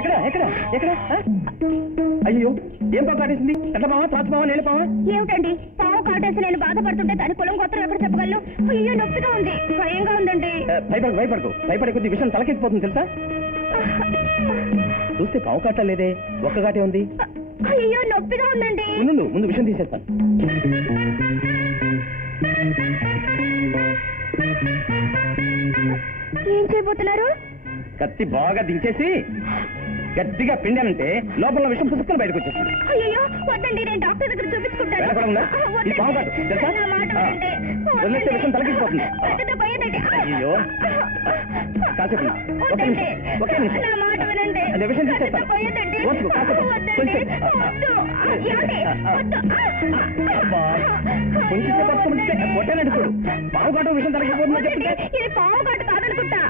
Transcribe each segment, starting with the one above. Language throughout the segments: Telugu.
ఎక్కడ ఎక్కడ ఎక్కడ? అయ్యో, ఏం పావు కాటేసింది? ఎట్లా పావా, తాచు పావా, నీళ్ళ పావా? ఏమిటండి, పావు కాటేసి నేను బాధపడుతుంటే దాని పొలం గోత్రం ఎక్కడ చెప్పగలను? అయ్యో, నొప్పిగా ఉంది, భయంగా ఉందండి. భయపడే కొద్ది విషయం తలకెక్కిపోతుంది తెలుసా? చూస్తే పావు కాట లేదే, ఒక్క కాటే ఉంది. అయ్యో, నొప్పిగా ఉందండి. ముందు విషయం తీసేస్తాను. ఏం చేయబోతున్నారు? కత్తి బాగా దించేసి గట్టిగా పిండానంటే లోపల విషయం పుస్తకం బయటకు వచ్చేస్తుంది. అయ్యో, వద్దండి, నేను డాక్టర్ దగ్గర చూపించుకుంటాను. ఇది పావు కాదు తెలుసా? వదిలేస్తే విషయం తలకెక్కిపోతుంది. అయ్యో, కాసేపు ఒకే నిమిషం అదే విషయం తీసేస్తాను. కొంచెం పట్టుకుంటే కొట్టానండి. చూడు, పావు కాటు విషయం తలకెక్కిపోతుందని చెప్తే పావు కాటు కాదనుకుంటా.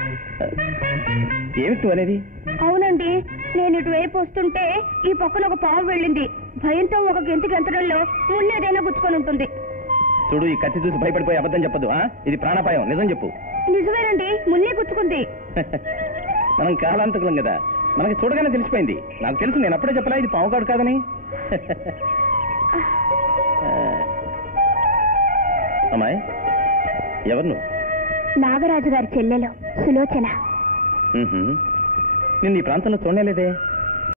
ఏమిటి అనేది? అవునండి, నేను ఇటువైపు వస్తుంటే ఈ పక్కన ఒక పాము వెళ్ళింది. భయంతో ఒక గెంతడంలో మున్నేదైనా గుచ్చుకొని ఉంటుంది. చూడు, ఈ కత్తి చూసి భయపడిపోయి అబద్ధం చెప్పదు. ఇది ప్రాణాపాయం, నిజం చెప్పు. నిజమేనండి, మున్నే గుచ్చుకుంది. మనం కాలాంతకులం కదా, మనకి చూడగానే తెలిసిపోయింది. నాకు తెలుసు, నేను అప్పుడే చెప్పలా ఇది పాము కాడు కాదని. అమ్మాయి, ఎవరు నువ్వు? నాగరాజు గారి చెల్లెలు సులోచన. నిన్ను ఈ ప్రాంతంలో చూడలేదే.